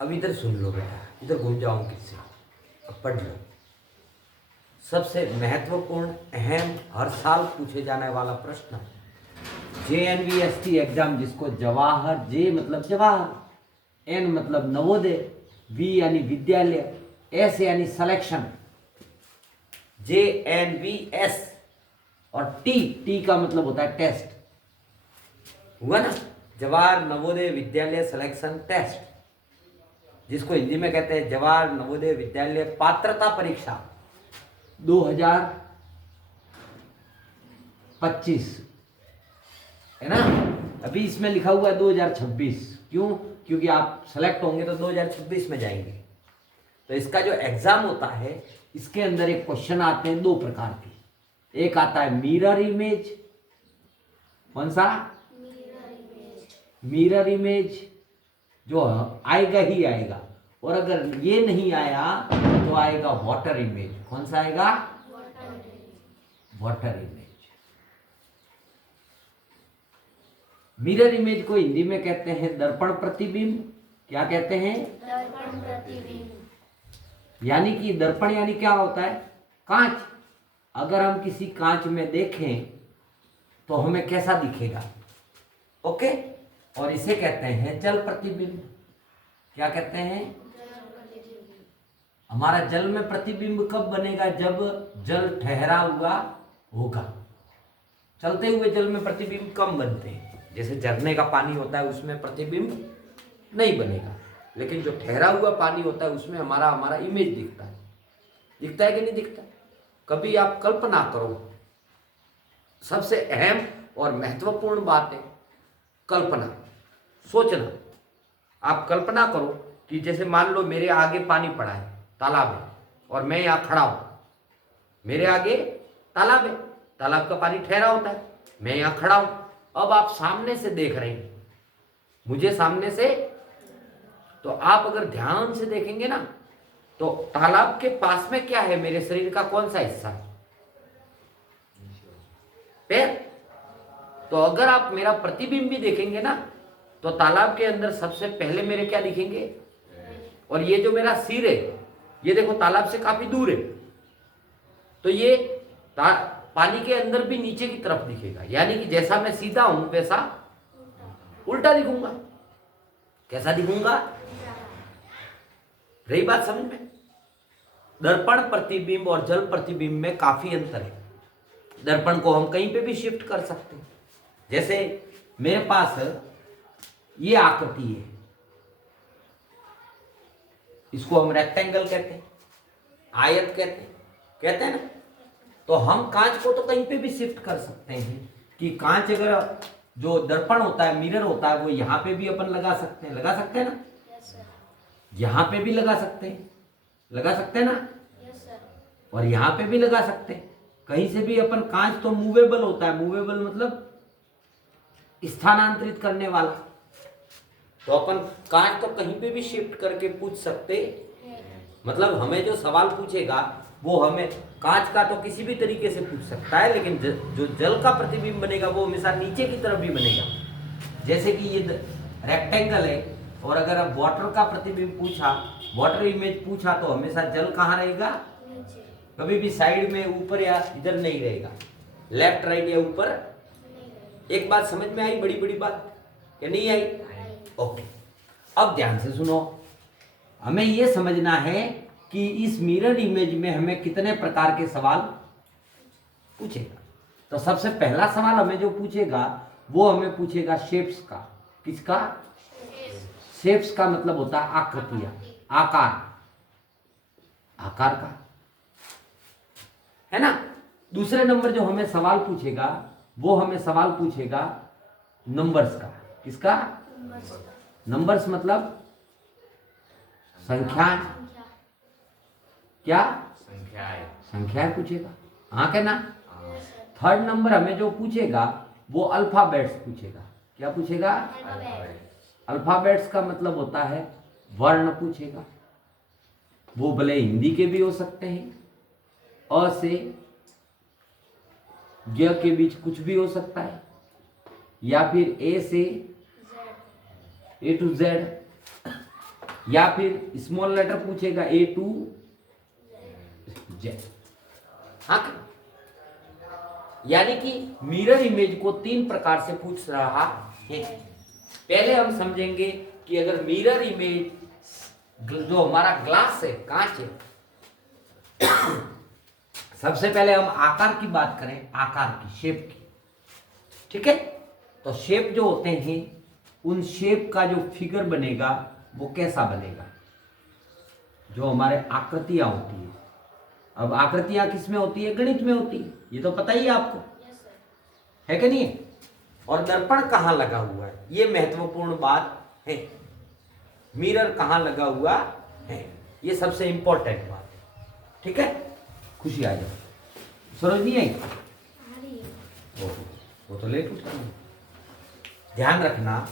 अब इधर सुन लो बेटा, इधर घूम जाऊँ किससे, अब पढ़ लो। सबसे महत्वपूर्ण अहम हर साल पूछे जाने वाला प्रश्न, JNVST एग्जाम, जिसको जवाहर, जे मतलब जवाहर, N मतलब नवोदय, V यानी विद्यालय, S यानी सिलेक्शन, JNVS और T का मतलब होता है टेस्ट, हुआ ना, जवाहर नवोदय विद्यालय सिलेक्शन टेस्ट, जिसको हिंदी में कहते हैं जवाहर नवोदय विद्यालय पात्रता परीक्षा 2025, है ना। अभी इसमें लिखा हुआ है 2026, क्यों? क्योंकि आप सेलेक्ट होंगे तो 2026 में जाएंगे। तो इसका जो एग्जाम होता है, इसके अंदर एक क्वेश्चन आते हैं दो प्रकार के। एक आता है मिरर इमेज, कौन सा? मिरर इमेज, जो आएगा ही आएगा, और अगर ये नहीं आया तो आएगा वाटर इमेज। कौन सा आएगा? Water image. मिरर इमेज को हिंदी में कहते हैं दर्पण प्रतिबिंब। क्या कहते हैं? दर्पण प्रतिबिंब। यानी कि दर्पण यानी क्या होता है? कांच। अगर हम किसी कांच में देखें तो हमें कैसा दिखेगा? ओके। और इसे कहते हैं जल प्रतिबिंब। क्या कहते हैं? हमारा जल में प्रतिबिंब कब बनेगा? जब जल ठहरा हुआ होगा। चलते हुए जल में प्रतिबिंब कम बनते हैं, जैसे झरने का पानी होता है उसमें प्रतिबिंब नहीं बनेगा, लेकिन जो ठहरा हुआ पानी होता है उसमें हमारा इमेज दिखता है। दिखता है कि नहीं दिखता? कभी आप कल्पना करो, सबसे अहम और महत्वपूर्ण बात है कल्पना, सोचना। आप कल्पना करो कि जैसे मान लो मेरे आगे पानी पड़ा है, तालाब है, और मैं यहाँ खड़ा हूं। मेरे आगे तालाब है, तालाब का पानी ठहरा होता है, मैं यहाँ खड़ा हूं। अब आप सामने से देख रहे हैं मुझे, सामने से। तो आप अगर ध्यान से देखेंगे ना, तो तालाब के पास में क्या है? मेरे शरीर का कौन सा हिस्सा? पैर। तो अगर आप मेरा प्रतिबिंब भी देखेंगे ना, तो तालाब के अंदर सबसे पहले मेरे क्या दिखेंगे? और ये जो मेरा सिर है, ये देखो तालाब से काफी दूर है, तो ये पानी के अंदर भी नीचे की तरफ दिखेगा। यानी कि जैसा मैं सीधा हूं वैसा उल्टा दिखूंगा। कैसा दिखूंगा? रही बात समझ में? दर्पण प्रतिबिंब और जल प्रतिबिंब में काफी अंतर है। दर्पण को हम कहीं पे भी शिफ्ट कर सकते हैं। जैसे मेरे पास ये आकृति है, इसको हम रेक्टेंगल कहते हैं, आयत कहते हैं ना। तो हम कांच को तो कहीं पे भी शिफ्ट कर सकते हैं कि कांच, अगर जो दर्पण होता है, मिरर होता है, वो यहाँ पे भी अपन लगा सकते हैं ना। यहाँ पे भी लगा सकते हैं ना। और यहाँ पे भी लगा सकते हैं। कहीं से भी अपन, कांच तो मूवेबल होता है, मूवेबल मतलब स्थानांतरित करने वाला। तो अपन कांच तो कहीं पे भी शिफ्ट करके पूछ सकते, मतलब हमें जो सवाल पूछेगा वो हमें कांच का तो किसी भी तरीके से पूछ सकता है, लेकिन जो जल का प्रतिबिंब बनेगा वो हमेशा नीचे की तरफ भी बनेगा। जैसे कि ये रेक्टेंगल है, और अगर अब वाटर का प्रतिबिंब पूछा, वाटर इमेज पूछा, तो हमेशा जल कहाँ रहेगा? कभी भी साइड में, ऊपर या इधर नहीं रहेगा, लेफ्ट राइट या ऊपर। एक बात समझ में आई? बड़ी बड़ी बात या नहीं आई? ओके। अब ध्यान से सुनो, हमें यह समझना है कि इस मिरर इमेज में हमें कितने प्रकार के सवाल पूछेगा। तो सबसे पहला सवाल हमें जो पूछेगा वो हमें पूछेगा शेप्स का। किसका? शेप्स का मतलब होता है आकृतियां, आकार का, है ना। दूसरे नंबर जो हमें सवाल पूछेगा वो हमें सवाल पूछेगा नंबर्स का। किसका? नंबर्स मतलब संख्याएं। क्या? संख्याएं पूछेगा, हाँ क्या ना। थर्ड नंबर हमें जो पूछेगा वो अल्फाबेट्स पूछेगा। क्या पूछेगा? अल्फाबेट्स का मतलब होता है वर्ण पूछेगा। वो भले हिंदी के भी हो सकते हैं, अ से ज के बीच कुछ भी हो सकता है, या फिर ए से A to Z, या फिर स्मॉल लेटर पूछेगा A to Z। हाँ, यानी कि मिरर इमेज को 3 प्रकार से पूछ रहा है। पहले हम समझेंगे कि अगर मिरर इमेज जो हमारा ग्लास है, कांच है, सबसे पहले हम आकार की बात करें, आकार की, शेप की, ठीक है। तो शेप जो होते हैं, उन शेप का जो फिगर बनेगा वो कैसा बनेगा, जो हमारे आकृतियां होती है। अब आकृतियां किस में होती है? गणित में होती है, ये तो पता ही है आपको, है कि नहीं? और दर्पण कहाँ लगा हुआ है, ये महत्वपूर्ण बात है। मिरर कहाँ लगा हुआ है, ये सबसे इंपॉर्टेंट बात है, ठीक है। खुशी आ जाए। सरोज नहीं आई? वो तो लेट उठ गई। ध्यान रखना,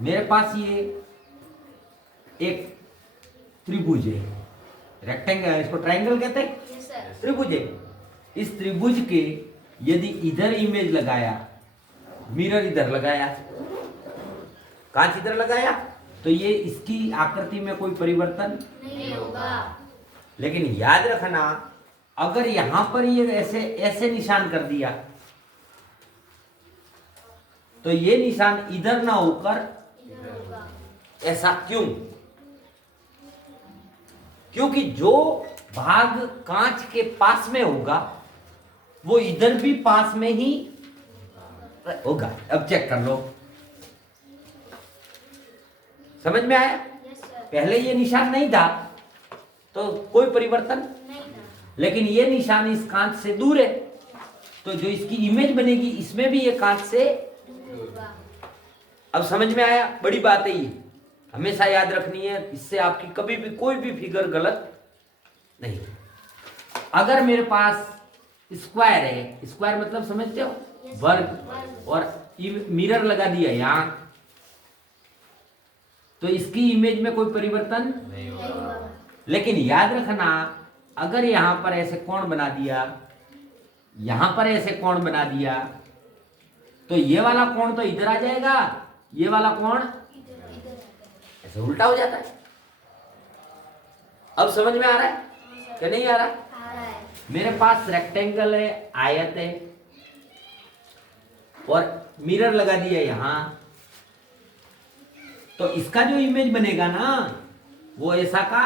मेरे पास ये एक त्रिभुज है, रेक्टेंगल, इसको ट्रायंगल कहते हैं, त्रिभुज है। इस त्रिभुज के यदि इधर इमेज लगाया, मिरर इधर लगाया, कांच इधर लगाया, तो ये इसकी आकृति में कोई परिवर्तन नहीं होगा। लेकिन याद रखना, अगर यहां पर ये ऐसे ऐसे निशान कर दिया, तो ये निशान इधर ना होकर ऐसा क्यों? क्योंकि जो भाग कांच के पास में होगा वो इधर भी पास में ही होगा। अब चेक कर लो, समझ में आया? पहले ये निशान नहीं था तो कोई परिवर्तन नहीं था, लेकिन ये निशान इस कांच से दूर है, तो जो इसकी इमेज बनेगी इसमें भी ये कांच से दूर होगा। अब समझ में आया? बड़ी बात है ये, हमेशा याद रखनी है, इससे आपकी कभी भी कोई भी फिगर गलत नहीं। अगर मेरे पास स्क्वायर है, स्क्वायर मतलब समझते हो, वर्ग, और मिरर लगा दिया यहां, तो इसकी इमेज में कोई परिवर्तन नहीं होगा। लेकिन याद रखना, अगर यहां पर ऐसे कोण बना दिया, यहां पर ऐसे कोण बना दिया, तो ये वाला कोण तो इधर आ जाएगा, ये वाला कोण ऐसे उल्टा हो जाता है। अब समझ में आ रहा है कि नहीं आ रहा? आ रहा है। मेरे पास रेक्टेंगल है, आयत है, और मिरर लगा दिया यहां, तो इसका जो इमेज बनेगा ना, वो ऐसा का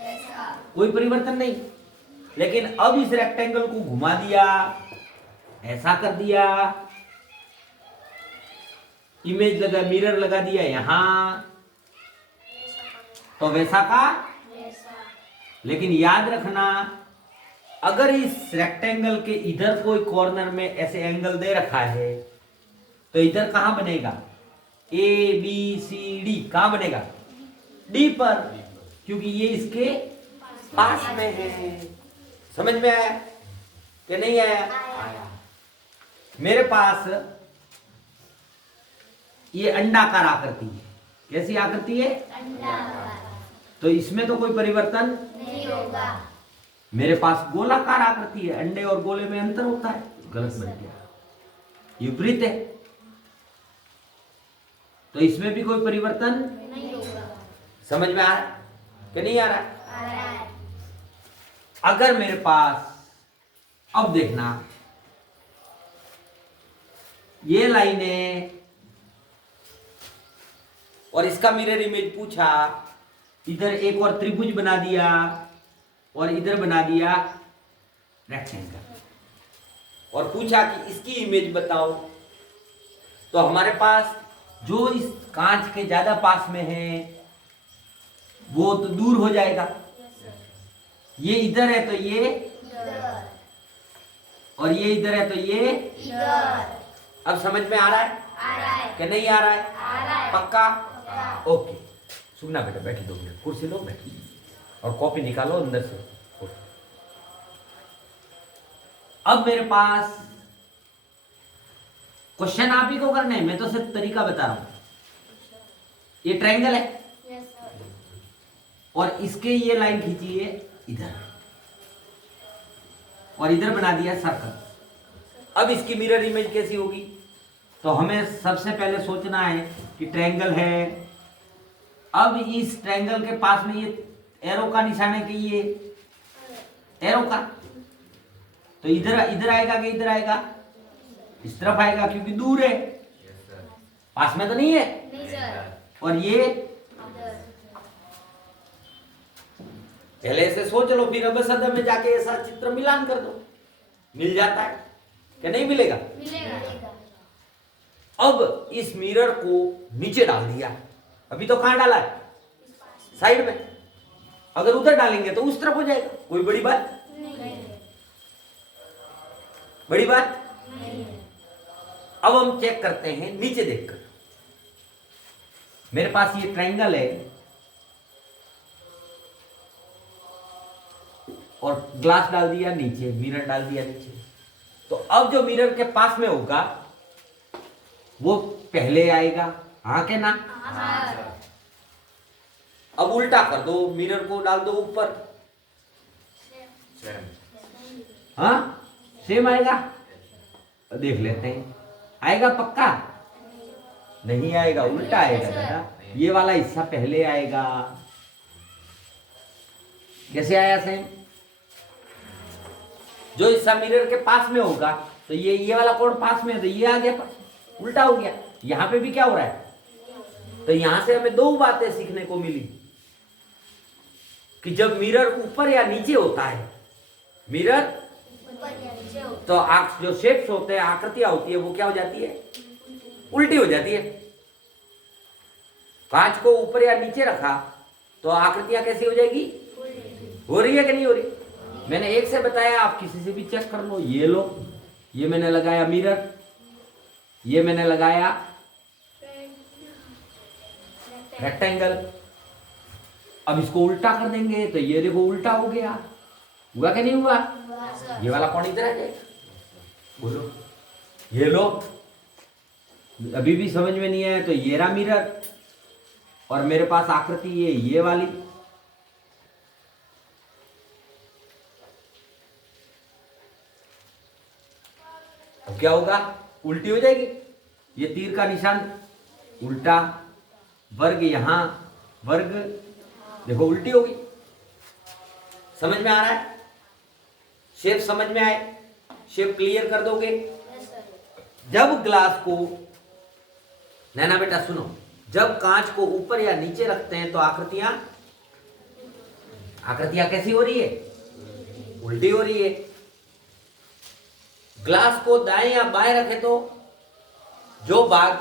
ऐसा, कोई परिवर्तन नहीं। लेकिन अब इस रेक्टेंगल को घुमा दिया, ऐसा कर दिया, इमेज लगा, मिरर लगा दिया यहां, तो वैसा का वैसा। लेकिन याद रखना, अगर इस रेक्टेंगल के इधर कोई कॉर्नर में ऐसे एंगल दे रखा है, तो इधर कहां बनेगा? ABCD कहां बनेगा? D पर, क्योंकि ये इसके पास में है। समझ में आया कि नहीं आया? आया। मेरे पास ये अंडाकार आकृति है, कैसी आकृति है? अंडाकार। तो इसमें तो कोई परिवर्तन नहीं होगा। मेरे पास गोलाकार आकृति है, अंडे और गोले में अंतर होता है, गलत बन गया, विपरीत है, तो इसमें भी कोई परिवर्तन नहीं होगा। समझ में आ रहा है कि नहीं आ रहा? आ रहा है। अगर मेरे पास, अब देखना, ये लाइन है और इसका मिरर इमेज पूछा, इधर एक और त्रिभुज बना दिया और इधर बना दिया रेक्टेंगल, और पूछा कि इसकी इमेज बताओ, तो हमारे पास जो इस कांच के ज्यादा पास में है वो तो दूर हो जाएगा, ये इधर है तो ये इधर, और ये इधर है तो ये इधर। अब समझ में आ रहा है? आ रहा है कि नहीं आ रहा है? आ रहा है। पक्का? ओके, सुनना बेटा, बैठी 2 मिनट, कुर्सी लो, बैठी, और कॉपी निकालो अंदर से। अब मेरे पास क्वेश्चन आप ही को करना है, मैं तो सिर्फ तरीका बता रहा हूं। ये ट्रायंगल है, और इसके ये लाइन खींची है इधर, और इधर बना दिया सर्कल। अब इसकी मिरर इमेज कैसी होगी? तो हमें सबसे पहले सोचना है कि ट्रायंगल है, अब इस ट्रायंगल के पास में ये एरो का निशान है कि ये एरो का, तो इधर इधर आएगा कि इधर आएगा, इस तरफ आएगा क्योंकि दूर है, पास में तो नहीं है। और ये पहले ऐसे सोच लो, फिर अब सदर में जाके ऐसा चित्र मिलान कर दो, मिल जाता है क्या नहीं मिलेगा? अब इस मिरर को नीचे डाल दिया, अभी तो कहां डाला है? साइड में। अगर उधर डालेंगे तो उस तरफ हो जाएगा, कोई बड़ी बात नहीं। बड़ी बात नहीं। अब हम चेक करते हैं नीचे देखकर। मेरे पास ये ट्रायंगल है और ग्लास डाल दिया नीचे, मिरर डाल दिया नीचे, तो अब जो मिरर के पास में होगा वो पहले आएगा, हाँ के ना? अब उल्टा कर दो, मिरर को डाल दो ऊपर, हाँ सेम आएगा। देख लेते हैं, आएगा पक्का? नहीं आएगा, उल्टा आएगा बेटा। ये वाला हिस्सा पहले आएगा। कैसे आया सेम? जो हिस्सा मिरर के पास में होगा तो ये वाला कोण पास में है तो ये आ गया, उल्टा हो गया। यहां पे भी क्या हो रहा है? तो यहां से हमें दो बातें सीखने को मिली कि जब मिरर ऊपर या नीचे होता है, मिरर तो जो शेप्स होते हैं, आकृतियां होती है, वो क्या हो जाती है? उल्टी हो जाती है। कांच को ऊपर या नीचे रखा तो आकृतियां कैसी हो जाएगी? हो रही है कि नहीं हो रही? मैंने एक से बताया, आप किसी से भी चेक कर लो। ये लो, ये मैंने लगाया मिरर, ये मैंने लगाया रेक्टेंगल। अब इसको उल्टा कर देंगे तो ये देखो उल्टा हो गया। हुआ कि नहीं हुआ? ये वाला कौन इधर आ जाएगा? बोलो, ये लो। अभी भी समझ में नहीं आया तो ये रहा मिरर और मेरे पास आकृति ये वाली। अब क्या होगा? उल्टी हो जाएगी। ये तीर का निशान उल्टा, वर्ग यहां, वर्ग देखो उल्टी होगी। समझ में आ रहा है? शेप समझ में आए? शेप क्लियर कर दोगे? जब ग्लास को, नैना बेटा सुनो, जब कांच को ऊपर या नीचे रखते हैं तो आकृतियां कैसी हो रही है? उल्टी हो रही है। ग्लास को दाएं या बाएं रखे तो जो भाग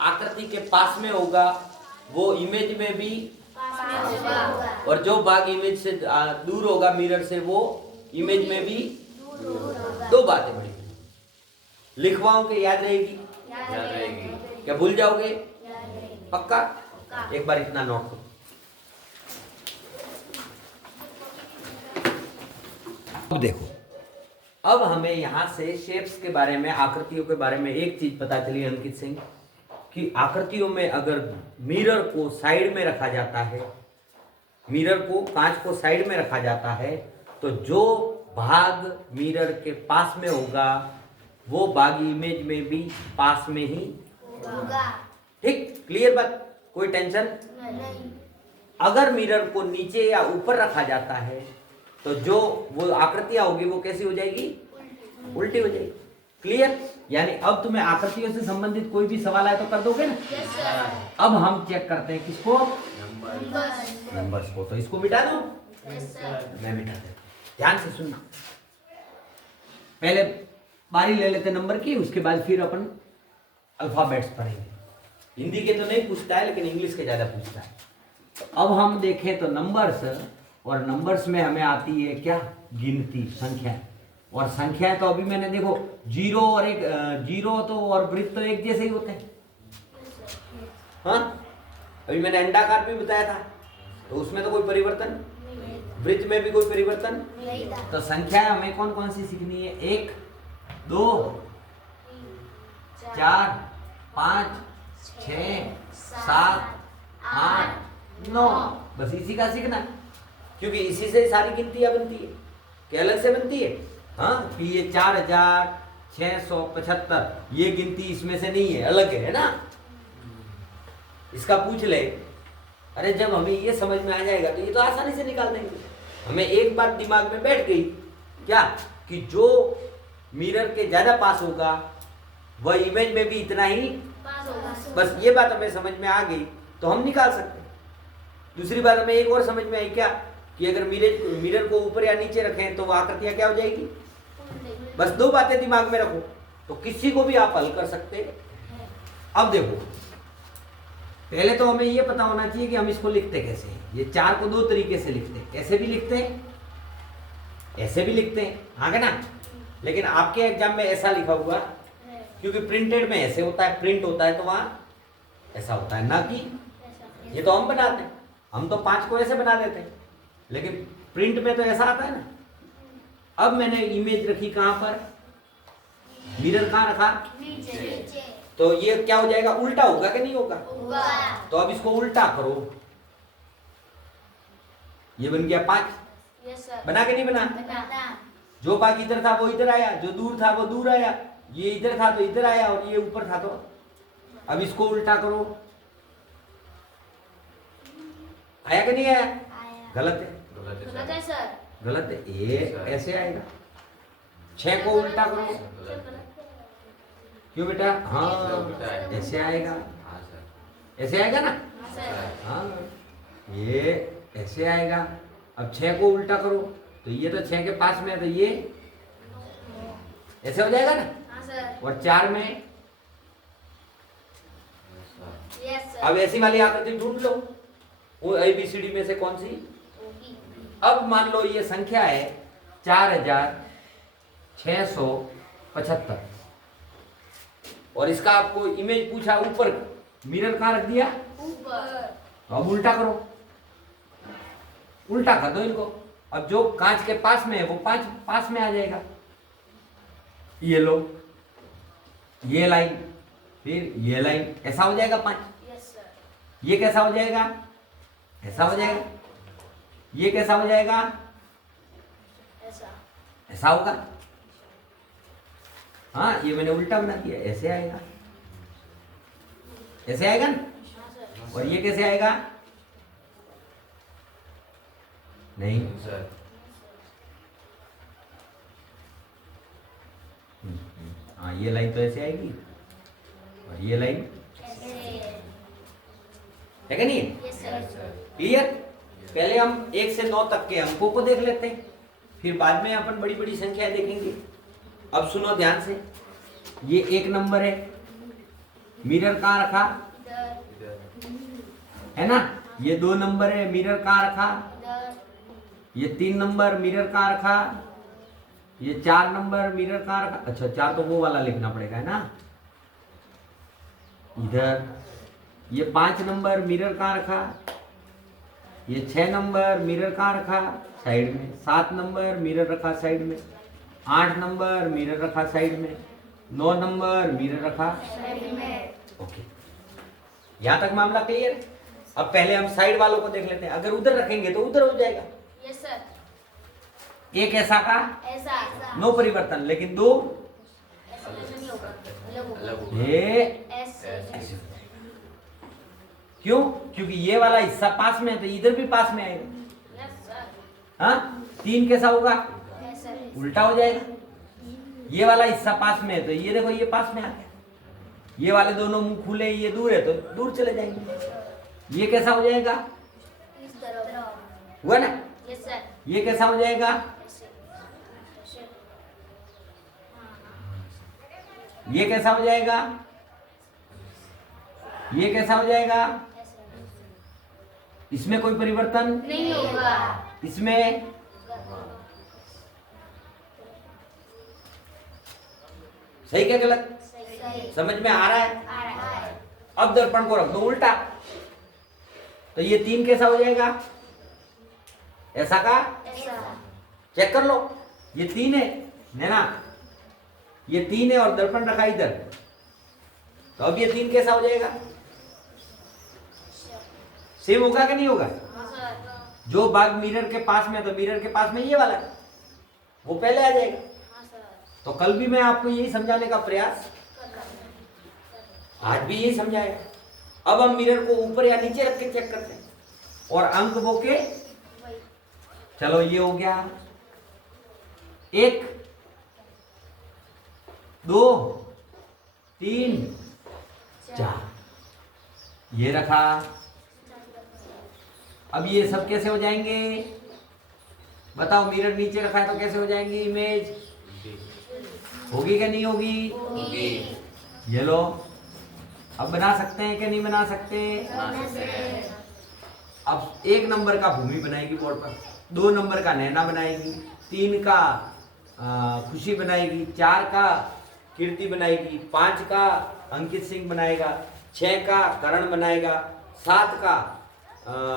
आकृति के पास में होगा वो इमेज में भी, और जो भाग इमेज से दूर होगा मिरर से, वो इमेज में भी। दो बातें बड़ी लिखवाओ के याद रहेगी? क्या भूल जाओगे? पक्का? एक बार इतना नोट करो। अब देखो, अब हमें यहां से शेप्स के बारे में, आकृतियों के बारे में एक चीज पता चली अंकित सिंह, कि आकृतियों में अगर मिरर को साइड में रखा जाता है, मिरर को, कांच को साइड में रखा जाता है, तो जो भाग मिरर के पास में होगा वो भाग इमेज में भी पास में ही होगा। ठीक, क्लियर बात? कोई टेंशन नहीं। अगर मिरर को नीचे या ऊपर रखा जाता है तो जो वो आकृतियां होगी वो कैसी हो जाएगी? उल्टी हो जाएगी। क्लियर? यानी अब तुम्हें आकृतियों से संबंधित कोई भी सवाल आए तो कर दोगे ना? अब हम चेक करते हैं किसको? नंबर्स को। तो इसको मिटा दो? मैं मिटा देता। ध्यान से सुनना, पहले बारी ले लेते नंबर की, उसके बाद फिर अपन अल्फाबेट्स पढ़ेंगे। हिंदी के तो नहीं पूछता है लेकिन इंग्लिश के ज्यादा पूछता है। तो अब हम देखें तो नंबर्स, और नंबर्स में हमें आती है क्या? गिनती, संख्या। और संख्या तो अभी मैंने देखो जीरो और एक, जीरो तो और वृत्त तो एक जैसे ही होते हैं। हाँ, अभी मैंने अंडाकार भी बताया था, तो उसमें तो कोई परिवर्तन, वृत्त में भी कोई परिवर्तन नहीं था। तो संख्या हमें कौन कौन सी सीखनी है? 1, 2, 4, 5, 6, 7, 8, 9, बस इसी का सीखना, क्योंकि इसी से सारी गिनतियां बनती है। क्या अलग से बनती है? हाँ, कि ये 4675 ये गिनती इसमें से नहीं है, अलग है ना? इसका पूछ ले अरे जब हमें ये समझ में आ जाएगा तो ये तो आसानी से निकाल देंगे। हमें एक बात दिमाग में बैठ गई क्या, कि जो मिरर के ज्यादा पास होगा वह इमेज में भी इतना ही पास होगा। बस ये बात हमें समझ में आ गई तो हम निकाल सकते हैं। दूसरी बात हमें एक और समझ में आई क्या, कि अगर मिरर को ऊपर या नीचे रखें तो वह आकृतियां क्या हो जाएगी। बस दो बातें दिमाग में रखो तो किसी को भी आप हल कर सकते हैं। अब देखो, पहले तो हमें यह पता होना चाहिए कि हम इसको लिखते कैसे हैं। ये 4 को 2 तरीके से लिखते हैं, ऐसे भी लिखते हैं, ऐसे भी लिखते हैं, हाँ क्या ना। लेकिन आपके एग्जाम में ऐसा लिखा हुआ, क्योंकि प्रिंटेड में ऐसे होता है, प्रिंट होता है तो वहां ऐसा होता है, ना कि ये तो हम बनाते हैं। हम तो 5 को ऐसे बना देते हैं, लेकिन प्रिंट में तो ऐसा आता है ना। अब मैंने इमेज रखी कहां पर, मिरर कहां रखा, नीचे तो ये क्या हो जाएगा, उल्टा होगा कि नहीं होगा। होगा। तो अब इसको उल्टा करो, ये बन गया 5, यस सर। बना के नहीं बना। बनाना। जो भाग इधर था वो इधर आया, जो दूर था वो दूर आया, ये इधर था तो इधर आया, और ये ऊपर था तो। अब इसको उल्टा करो, आया कि नहीं आया। आया। गलत है, गलत है सर। गलत है, ये ऐसे आएगा। 6 को उल्टा करो, क्यों बेटा, हाँ ऐसे आएगा, ऐसे आएगा ना, हाँ सर। हाँ ये ऐसे आएगा। अब 6 को उल्टा करो तो ये तो 6 के पास में है तो ये ऐसे हो जाएगा ना। हाँ सर। और 4 में, यस सर। अब ऐसी वाली आकृति ढूंढ लो, वो ABCD में से कौन सी। अब मान लो ये संख्या है 4675, और इसका आपको इमेज पूछा ऊपर, मिरर कहाँ रख दिया ऊपर। अब उल्टा करो, उल्टा कर दो इनको। अब जो कांच के पास में है वो 5 पास में आ जाएगा। ये लो, ये लाइन, फिर ये लाइन, ऐसा हो जाएगा 5। Yes sir. ये कैसा हो जाएगा, ऐसा हो जाएगा। ये कैसा हो जाएगा, ऐसा। ऐसा होगा। हाँ ये मैंने उल्टा बना दिया, ऐसे आएगा, ऐसे आएगा ना। हाँ सर। और ये कैसे आएगा, नहीं हाँ ये लाइन तो ऐसे आएगी, और ये लाइन ऐसे। है कि नहीं। Yes sir. क्लियर। पहले हम 1 से 9 तक के अंकों को देख लेते हैं, फिर बाद में अपन बड़ी बड़ी संख्याएं देखेंगे। अब सुनो ध्यान से, ये 1 नंबर है, मिरर कहाँ रखा इधर। है ना। ये 2 नंबर है, मिरर कहाँ रखा। इधर। ये 3 नंबर, मिरर कहाँ रखा। ये 4 नंबर, मिरर कहाँ रखा। अच्छा 4 तो वो वाला लिखना पड़ेगा, है ना, इधर। ये 5 नंबर, मिरर कहाँ रखा। ये 6 नंबर, मिरर कहाँ रखा, साइड में। 7 नंबर, मिरर रखा साइड में। 8 नंबर, मिरर रखा साइड में। 9 नंबर, मिरर रखा। साइड में। ओके, यहाँ तक मामला क्लियर है। अब पहले हम साइड वालों को देख लेते हैं। अगर उधर रखेंगे तो उधर हो जाएगा। Yes sir. एक ऐसा का ऐसा। नो परिवर्तन, लेकिन 2 ऐसा नहीं होगा। अलग होगा। ये ऐसे। ऐसे। क्यों, क्योंकि ये वाला हिस्सा पास में है तो इधर भी पास में आएगा। Yes sir. हाँ 3 कैसा होगा, ऐसा। उल्टा हो जाएगा। ये वाला हिस्सा पास में है तो ये देखो ये पास में आ गया। ये वाले दोनों मुंह खुले, ये दूर है तो दूर चले जाएंगे। ये कैसा हो जाएगा, इस तरफ। हुआ ना। Yes sir. ये कैसा हो जाएगा, ऐसे। ऐसे। ये कैसा हो जाएगा, ये कैसा हो जाएगा। ऐसे। इसमें कोई परिवर्तन नहीं होगा। इसमें। सही क्या गलत, सही। समझ में आ रहा है। आ रहा है। अब दर्पण को रख दो उल्टा, तो ये 3 कैसा हो जाएगा, ऐसा का। ऐसा। चेक कर लो, ये 3 है ना, ये 3 है और दर्पण रखा इधर, तो अब ये 3 कैसा हो जाएगा, सेम होगा कि नहीं होगा। हाँ सर। जो भाग मिरर के पास में है तो मिरर के पास में ये वाला है, वो पहले आ जाएगा। हाँ सर। तो कल भी मैं आपको यही समझाने का प्रयास, आज भी यही समझाएगा। अब हम मिरर को ऊपर या नीचे रख के चेक करते हैं। और अंक वो के, चलो ये हो गया 1 2 3 4, ये रखा। अब ये सब कैसे हो जाएंगे बताओ, मिरर नीचे रखा है तो कैसे हो जाएंगी इमेज, होगी क्या नहीं होगी? ये लो, अब बना सकते हैं क्या नहीं बना सकते? अब 1 नंबर का भूमि बनाएगी बोर्ड पर, 2 नंबर का नैना बनाएगी, 3 का खुशी बनाएगी, 4 का कीर्ति बनाएगी, 5 का अंकित सिंह बनाएगा, 6 का करण बनाएगा, 7 का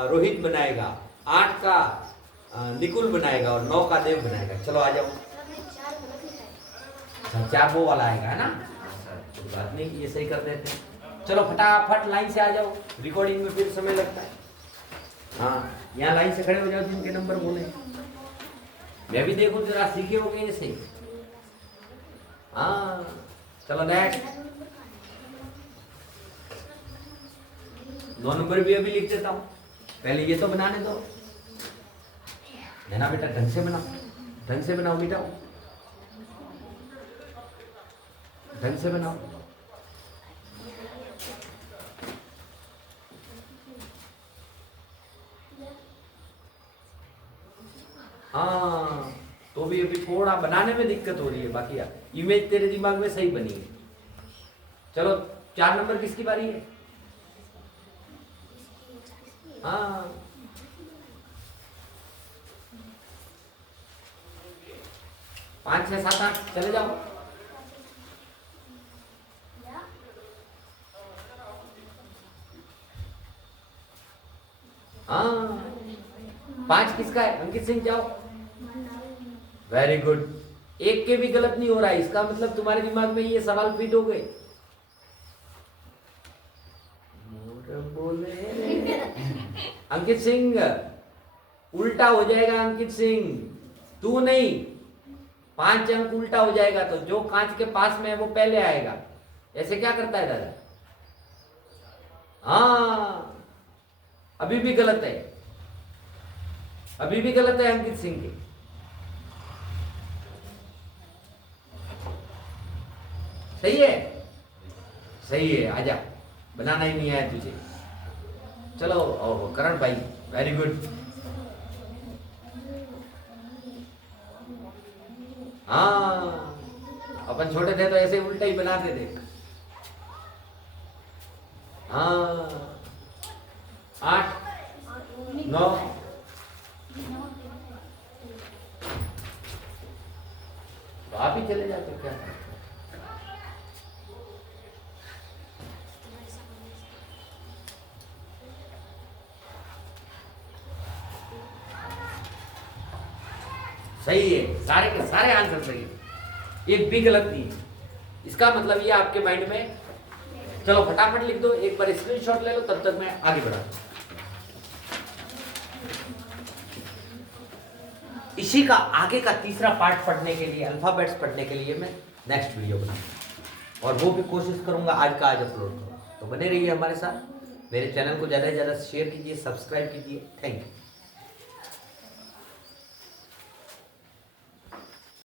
रोहित बनाएगा, 8 का निकुल बनाएगा और 9 का देव बनाएगा। चलो आ जाओ। 4 वो वाला आएगा है ना, कोई बात नहीं, ये सही कर देते हैं। चलो फटाफट लाइन से आ जाओ, रिकॉर्डिंग में फिर समय लगता है। हाँ, यहाँ लाइन से खड़े हो जाओ जिनके नंबर बोले, मैं भी देखूं जरा सीखे हो गए सही। हाँ चलो नेक्स्ट, 9 नंबर भी अभी लिख देता हूँ, पहले ये तो बनाने दो। ना बेटा ढंग से बनाओ, ढंग से बनाओ बेटा, ढंग से बनाओ। हाँ तो भी अभी थोड़ा बनाने में दिक्कत हो रही है, बाकी यार इमेज तेरे दिमाग में सही बनी है। चलो 4 नंबर किसकी बारी है? हाँ 5 6 7 8 चले जाओ। हाँ 5 किसका है? अंकित सिंह जाओ, वेरी गुड। एक के भी गलत नहीं हो रहा है, इसका मतलब तुम्हारे दिमाग में ये सवाल फिट हो गए। बोले अंकित सिंह उल्टा हो जाएगा, अंकित सिंह तू नहीं, 5 अंक उल्टा हो जाएगा तो जो कांच के पास में है वो पहले आएगा। ऐसे क्या करता है दादा? हाँ अभी भी गलत है, अभी भी गलत है अंकित सिंह की। सही है, सही है, आजा, बनाना ही नहीं आया तुझे। चलो ओह करण भाई वेरी गुड। हाँ अपन छोटे थे तो ऐसे उल्टा ही बनाते थे। हाँ 8 9 तो आप ही चले जाते क्या? सही है, सारे के सारे आंसर सही है, एक भी गलत नहीं है। इसका मतलब ये आपके माइंड में, चलो फटाफट लिख दो, एक बार स्क्रीनशॉट ले लो, तब तक मैं आगे बढ़ा। इसी का आगे का तीसरा पार्ट पढ़ने के लिए, अल्फाबेट्स पढ़ने के लिए मैं नेक्स्ट वीडियो बनाऊंगा और वो भी कोशिश करूंगा आज का आज अपलोड करूँ। तो बने रहिए हमारे साथ, मेरे चैनल को ज़्यादा से ज़्यादा शेयर कीजिए, सब्सक्राइब कीजिए। Thank you.